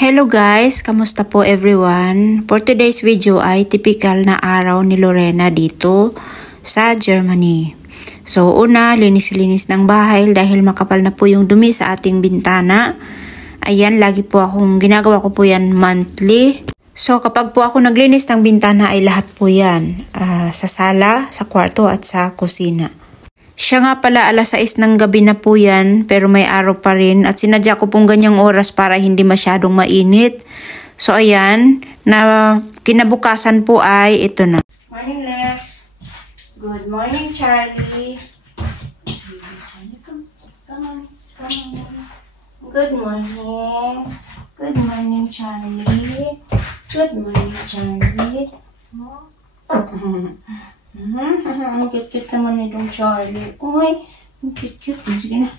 Hello guys, kamusta po everyone? For today's video ay typical na araw ni Lorena dito sa Germany. So una, linis-linis ng bahay dahil makapal na po yung dumi sa ating bintana. Ayan, lagi po akong ginagawa ko po yan monthly. So kapag po ako naglinis ng bintana ay lahat po yan. Sa sala, sa kwarto at sa kusina. Siya nga pala alas 6 ng gabi na po yan pero may araw pa rin at sinadya ko pong ganyang oras para hindi masyadong mainit. So ayan, na kinabukasan po ay ito na. Morning Lex. Good morning Charlie. Come on. Good morning. Good morning Charlie. Good morning Charlie. Ang cute-cute naman itong Charlie. Uy, ang cute-cute. Sige na.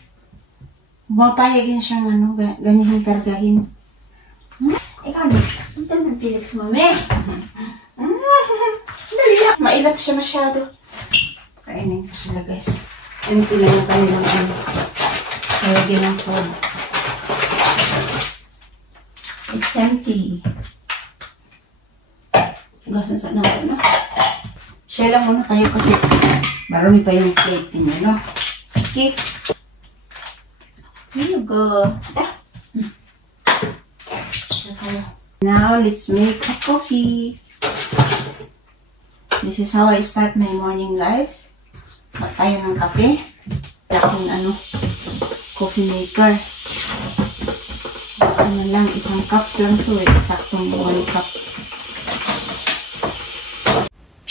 Bumapayag yan siyang ganyan kargahin. Ikaw na. Ito ng Felix, mami. Mailap siya masyado. Kainin ko sila, guys. Ano lang ang kanilang kayagin ng food. It's empty. Gasan sa natin, no? Share lang muna kayo kasi marami pa yung plate niyo, no? Okay. Here you go. Now, let's make a coffee. This is how I start my morning, guys. Mag tayo ng kape. Aking coffee maker. Lang, isang cups lang to eh. Saktong 1 cup.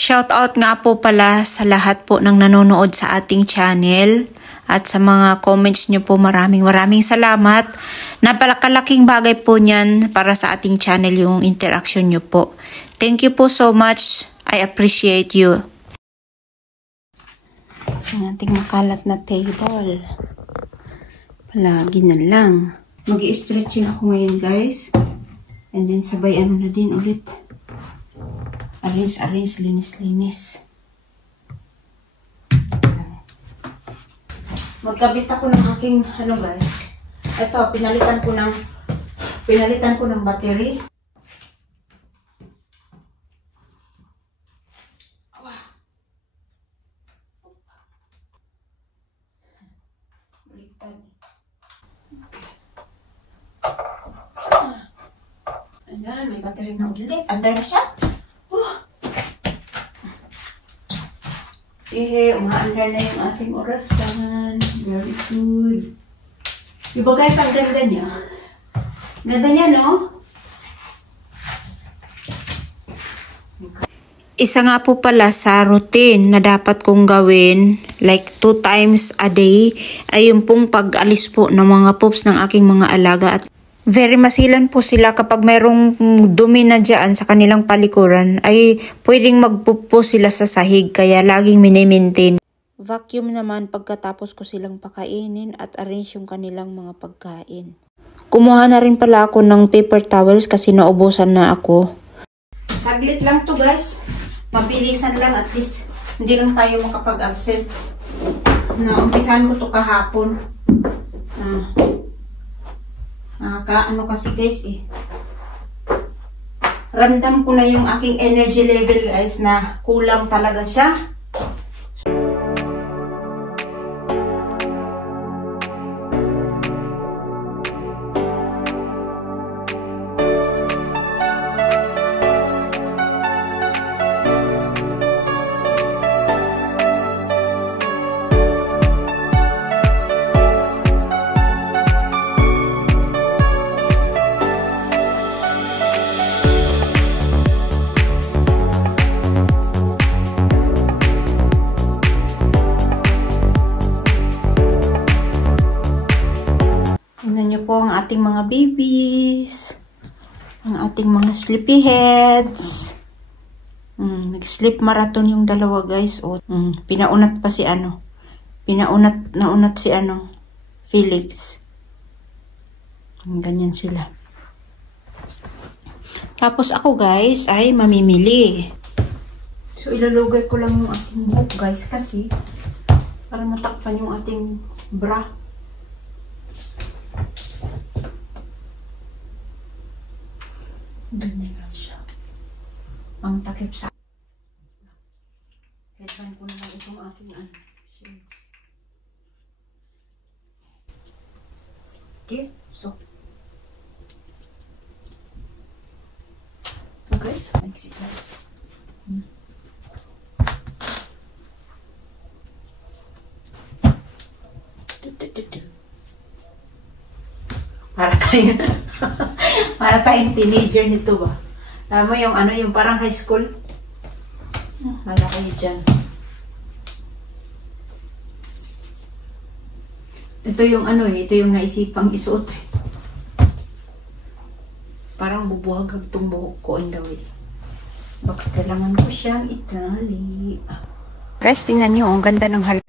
Shoutout nga po pala sa lahat po ng nanonood sa ating channel at sa mga comments nyo po maraming salamat. Napakalaking bagay po niyan para sa ating channel yung interaction nyo po. Thank you po so much. I appreciate you. Ang ating makalat na table. Palagi na lang. Mag-i-stretching ako ngayon guys. And then sabay na din ulit. Arrange, linis. Magkabit ako ng aking, guys. Ito, pinalitan ko ng battery. Ayan, may battery na ulit. Under na siya. Umaandar na yung ating orasan. Very good. Diba guys, ang ganda niya? Ganda niya, no? Isa nga po pala sa routine na dapat kong gawin, like 2 times a day, ay yung pong pag-alis po ng mga poops ng aking mga alaga. At very masilan po sila kapag mayroong dumi na dyan sa kanilang palikuran ay pwedeng magpupo sila sa sahig kaya laging mini-maintain. Vacuum naman pagkatapos ko silang pakainin at arrange yung kanilang mga pagkain. Kumuha na rin pala ako ng paper towels kasi naubusan na ako. Saglit lang to guys. Mabilisan lang at least hindi lang tayo makapag-absent. Naumpisahan ko to kahapon. Kasi guys ramdam ko na yung aking energy level guys na kulang talaga siya. Po ang ating mga babies, ang ating mga sleepyheads. Nag-sleep marathon yung dalawa guys. Pinaunat pa si naunat si Felix. Ganyan sila. Tapos ako guys ay mamimili. So ilalugay ko lang yung ating buhok guys kasi para matakpan yung ating bra. Ganyan lang siya. Ang takip sa headband ko na lang itong aking shades. Okay, so guys, exit guys. Para tayong teenager nito ba? Alam mo yung yung parang high school? Wala kayo dyan. Ito yung ito yung naisipang isuot. Parang bubuhag itong buhok ko on the way. Baka kailangan ko siyang itali. Guys, tingnan nyo, ang ganda ng hal.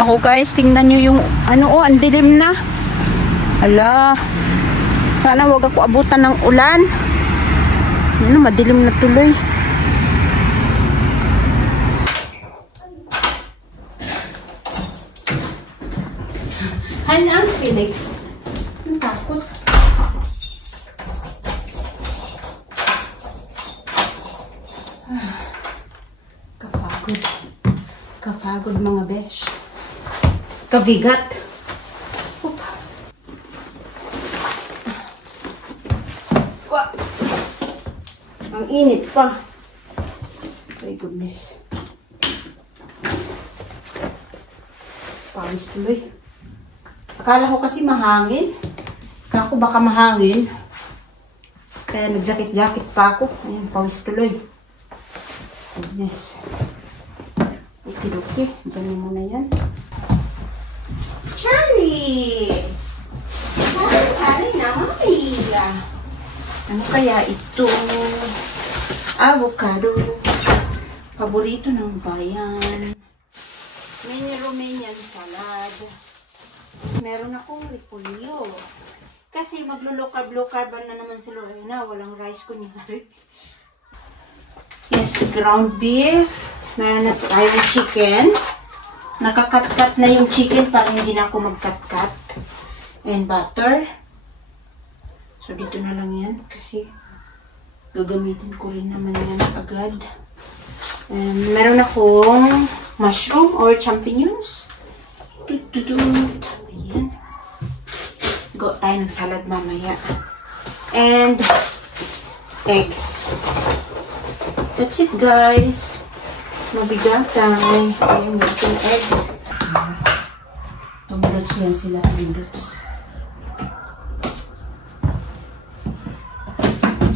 Ako guys, tingnan nyo yung ang dilim na. Ala, sana wag ako abutan ng ulan. Madilim na tuloy. Ang Felix. Ang takot. Kapagod. Kapagod mga besh. Kabigat. Ang init pa. My goodness. Pawis tuloy. Akala ko kasi mahangin. Akala ko baka mahangin. Kaya nagjakit-jakit pa ako. Ayan, pawis tuloy. Goodness. Okay. Diyan mo na yan. Charlie! Charlie na, mamila. Ano kaya ito? Avocado. Paborito ng bayan. Mini Romanian salad. Meron akong repolyo. Kasi maglo-low carb na naman si Lorena. Walang rice kunyari. Yes, ground beef. Meron na tayong chicken. Nakakat-cut na yung chicken para hindi na ako mag-cut-cut. And butter. So, dito na lang yan kasi gagamitin ko rin naman yan agad. And meron akong mushroom or champignons. Ayan. Go tayo ng salad mamaya. And eggs. That's it guys. Mabigatay. Ayan, yung eggs. Tumuluts yan sila. Tumuluts.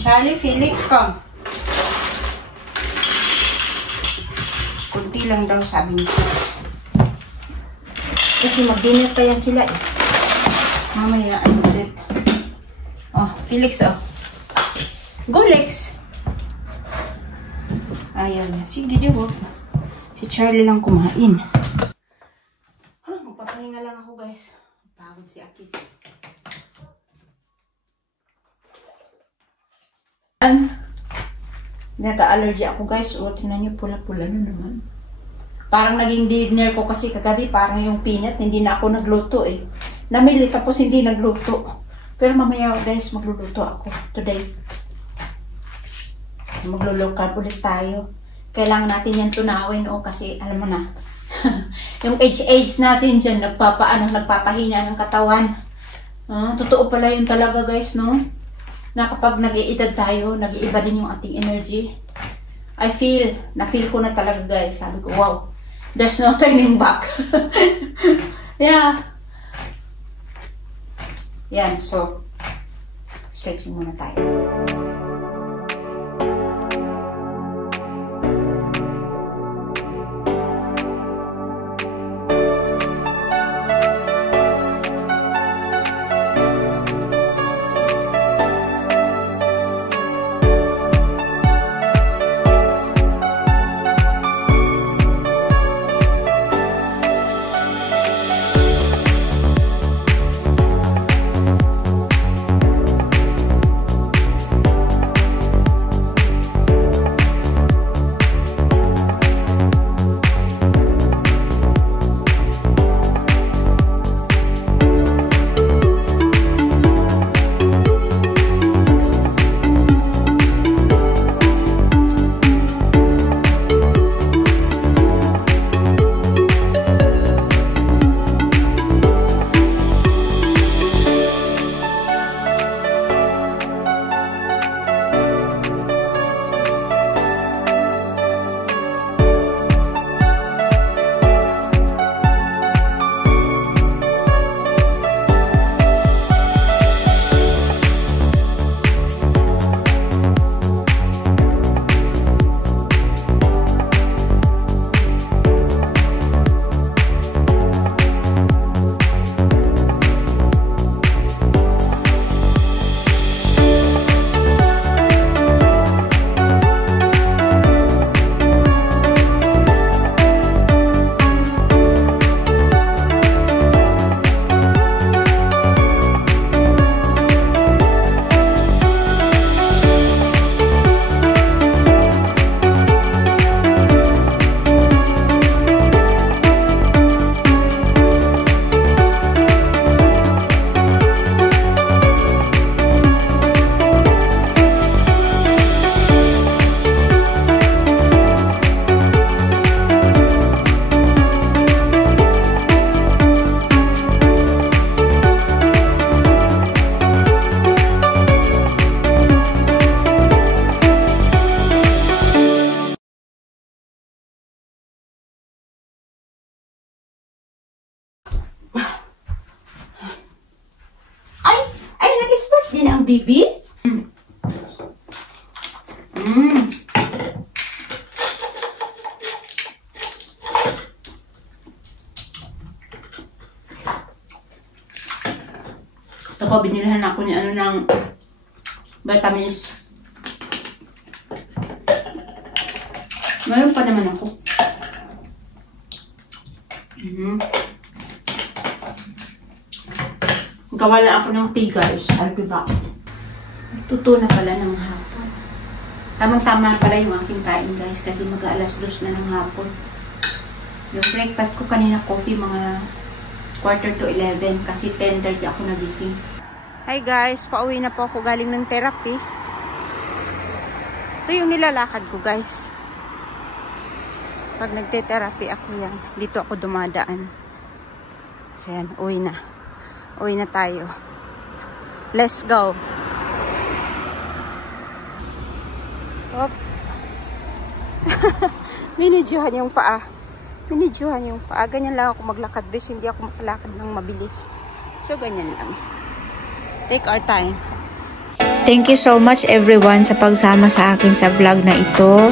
Charlie, Felix, come. Kunti lang daw sabi ni Felix. Kasi mag-dinner pa yan sila eh. Mamaya ay ulit. Oh, Felix, oh. Go, Lex. Ayaw niya. Sige, di ba? Si Charlie lang kumain. Magpapahinga lang ako, guys. Pagod si Akits. Nagka-allergy ako, guys. O, tingnan niyo, pula-pula na naman. Parang naging dinner ko kasi kagabi, parang yung peanut, hindi na ako nagluto eh. Namili, tapos hindi nagluto. Pero mamaya, guys, magluluto ako today. Maglo-low carb ulit tayo. Kailangan natin yan tunawin, o, kasi alam mo na, yung age natin dyan, nagpapahina ng katawan. Totoo pala yun talaga, guys, no? Na kapag nag-iedad tayo, nag-iiba din yung ating energy. Na-feel ko na talaga, guys. Sabi ko, wow, there's no turning back. Yeah. Yan, so, stretching muna tayo. din ang bibi. Ito ko, binilhan ako ni ng vitamins. Mayroon pa naman ako. Gawa lang ako ng tea, guys. I'll be back. Tuto na pala ng hapon. Tamang-tama pala yung aking kain, guys. Kasi mag-alas 2 na ng hapon. Yung breakfast ko kanina coffee, mga 11:45. Kasi 10:30 ako nagising. Hi guys, pauwi na po ako galing ng therapy. Ito yung nilalakad ko, guys. Pag nagte-therapy ako yan, dito ako dumadaan. So yan, uwi na. Uwi na tayo. Let's go. Hop. Minidyohan yung paa. Minidyohan yung paa. Ganyan lang ako maglakad, bes. Hindi ako makalakad ng mabilis. So, ganyan lang. Take our time. Thank you so much everyone sa pagsama sa akin sa vlog na ito.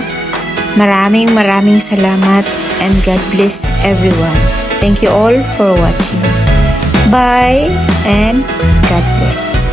Maraming salamat and God bless everyone. Thank you all for watching. Bye and God bless.